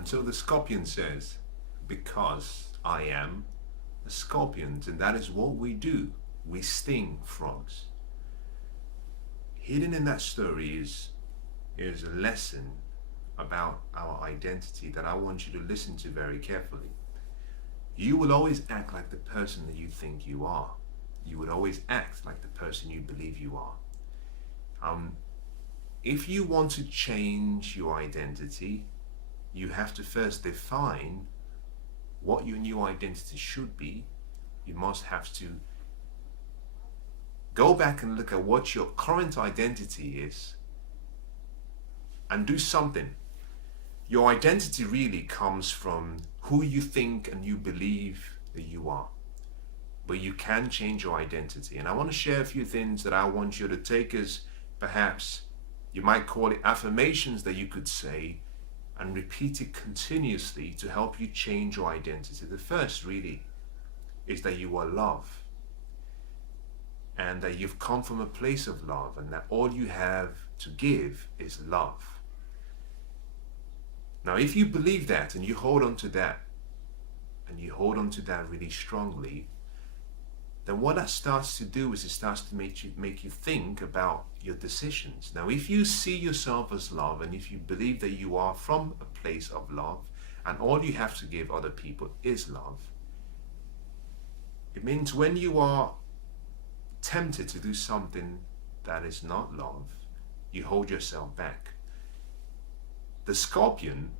And so the scorpion says, because I am a scorpion, and that is what we do. We sting frogs. Hidden in that story is a lesson about our identity that I want you to listen to very carefully. You will always act like the person that you think you are. You would always act like the person you believe you are. If you want to change your identity, you have to first define what your new identity should be. You must have to go back and look at what your current identity is and do something. Your identity really comes from who you think and you believe that you are. But you can change your identity. And I want to share a few things that I want you to take as, perhaps you might call it, affirmations that you could say and repeat it continuously to help you change your identity. The first really is that you are love, and that you've come from a place of love, and that all you have to give is love. Now, if you believe that and you hold on to that, and you hold on to that really strongly, then what that starts to do is it starts to make you think about your decisions. Now, if you see yourself as love, and if you believe that you are from a place of love, and all you have to give other people is love, it means when you are tempted to do something that is not love, you hold yourself back. The scorpion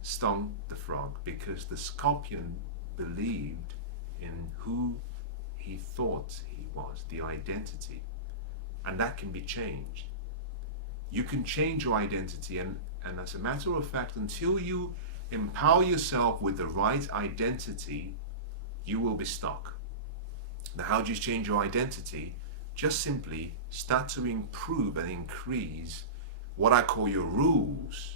stung the frog because the scorpion believed in who he thought he was, the identity. And that can be changed. You can change your identity, and as a matter of fact, until you empower yourself with the right identity, you will be stuck. Now, how do you change your identity? Just simply start to improve and increase what I call your rules,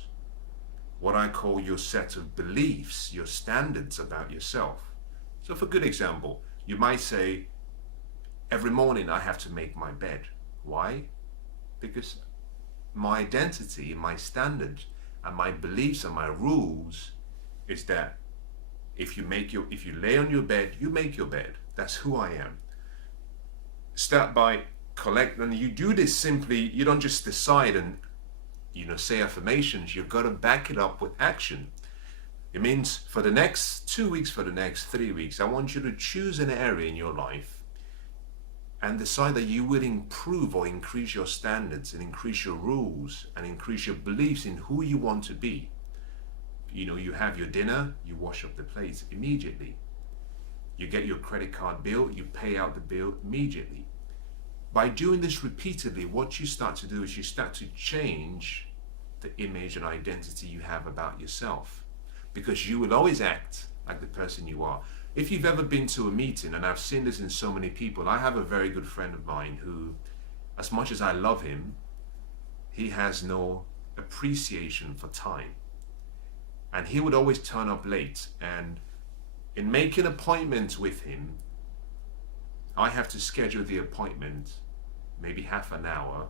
what I call your set of beliefs, your standards about yourself. So for good example, you might say, every morning I have to make my bed. Why? Because my identity, my standards, and my beliefs and my rules is that if you lay on your bed, you make your bed. That's who I am. Start by and you do this simply. You don't just decide and say affirmations. You've got to back it up with action. It means for the next 2 weeks, for the next 3 weeks, I want you to choose an area in your life and decide that you will improve or increase your standards and increase your rules and increase your beliefs in who you want to be. You have your dinner, you wash up the plates immediately. You get your credit card bill, you pay out the bill immediately. By doing this repeatedly, what you start to do is you start to change the image and identity you have about yourself, because you will always act like the person you are. If you've ever been to a meeting, and I've seen this in so many people, I have a very good friend of mine who, as much as I love him, he has no appreciation for time. And he would always turn up late, and in making appointments with him, I have to schedule the appointment maybe half an hour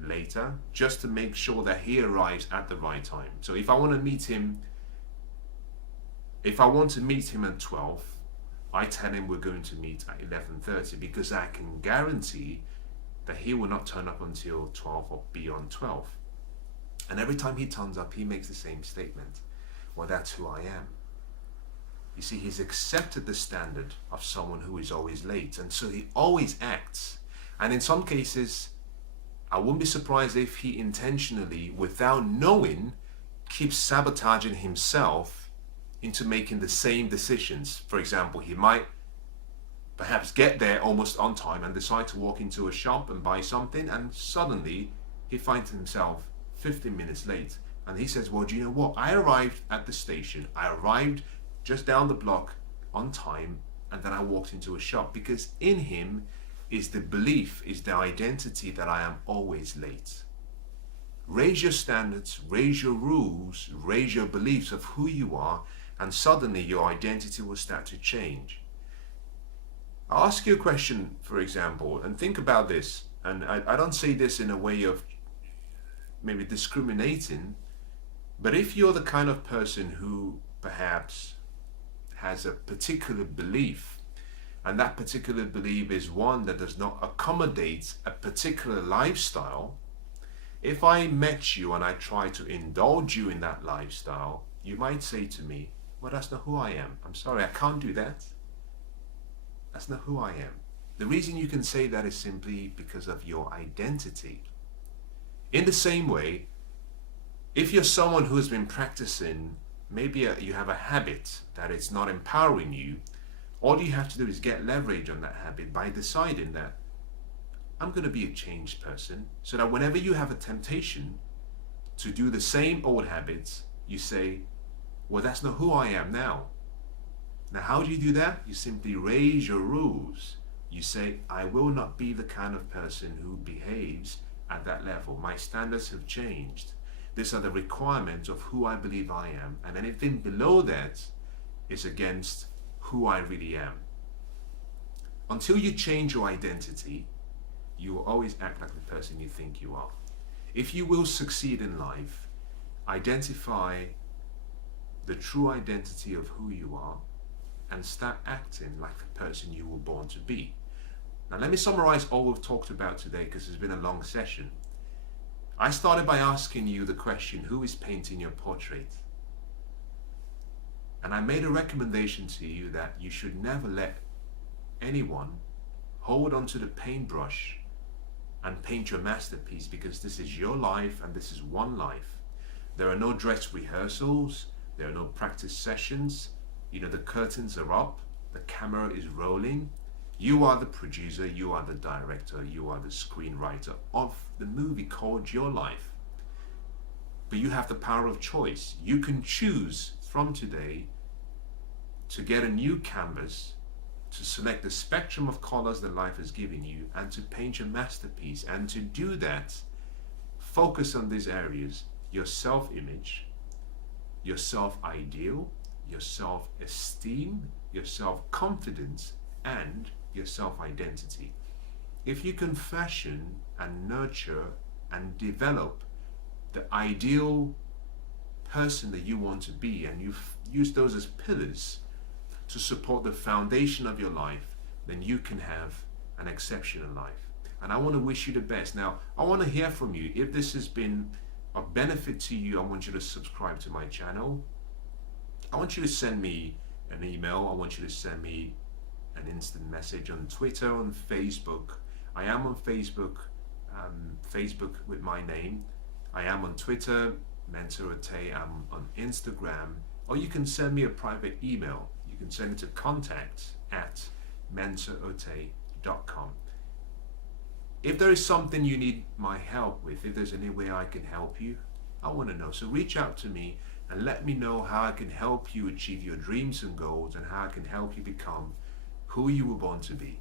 later just to make sure that he arrives at the right time. So if I want to meet him at 12, I tell him we're going to meet at 11:30, because I can guarantee that he will not turn up until 12 or beyond 12. And every time he turns up, he makes the same statement. Well, that's who I am. You see, he's accepted the standard of someone who is always late, and so he always acts. And in some cases, I wouldn't be surprised if he intentionally, without knowing, keeps sabotaging himself into making the same decisions. For example, he might perhaps get there almost on time and decide to walk into a shop and buy something, and suddenly he finds himself 15 minutes late. And he says, well, do you know what? I arrived at the station. I arrived just down the block on time, and then I walked into a shop, because in him is the belief, is the identity that I am always late. Raise your standards, raise your rules, raise your beliefs of who you are, and suddenly your identity will start to change. I'll ask you a question, for example, and think about this. And I don't say this in a way of maybe discriminating, But if you're the kind of person who perhaps has a particular belief, and that particular belief is one that does not accommodate a particular lifestyle, if I met you and I try to indulge you in that lifestyle, you might say to me, well, that's not who I am. I'm sorry, I can't do that. That's not who I am. The reason you can say that is simply because of your identity. In the same way, if you're someone who has been practicing, maybe you have a habit that it's not empowering you, all you have to do is get leverage on that habit by deciding that I'm going to be a changed person, so that whenever you have a temptation to do the same old habits, you say, well, that's not who I am now. Now, how do you do that? You simply raise your rules. You say, I will not be the kind of person who behaves at that level. My standards have changed. These are the requirements of who I believe I am. And anything below that is against who I really am. Until you change your identity, you will always act like the person you think you are. If you will succeed in life, identify the true identity of who you are and start acting like the person you were born to be. Now, let me summarize all we've talked about today, because it's been a long session. I started by asking you the question, who is painting your portrait? And I made a recommendation to you that you should never let anyone hold onto the paintbrush and paint your masterpiece, because this is your life and this is one life. There are no dress rehearsals, there are no practice sessions. You know, the curtains are up, the camera is rolling. You are the producer, you are the director, you are the screenwriter of the movie called your life. But you have the power of choice. You can choose from today to get a new canvas, to select the spectrum of colors that life has given you, and to paint your masterpiece. And to do that, focus on these areas: your self-image, your self-ideal, your self-esteem, your self-confidence, and your self-identity. If you can fashion and nurture and develop the ideal person that you want to be, and you use those as pillars to support the foundation of your life, then you can have an exceptional life. And I want to wish you the best. Now, I want to hear from you. If this has been of benefit to you, I want you to subscribe to my channel. I want you to send me an email. I want you to send me an instant message on Twitter, on Facebook. I am on Facebook, Facebook with my name. I am on Twitter, Mensah Oteh. I'm on Instagram. Or you can send me a private email. You can send it to contact@mensahoteh.com. If there is something you need my help with, if there's any way I can help you, I want to know. So reach out to me and let me know how I can help you achieve your dreams and goals, and how I can help you become who you were born to be.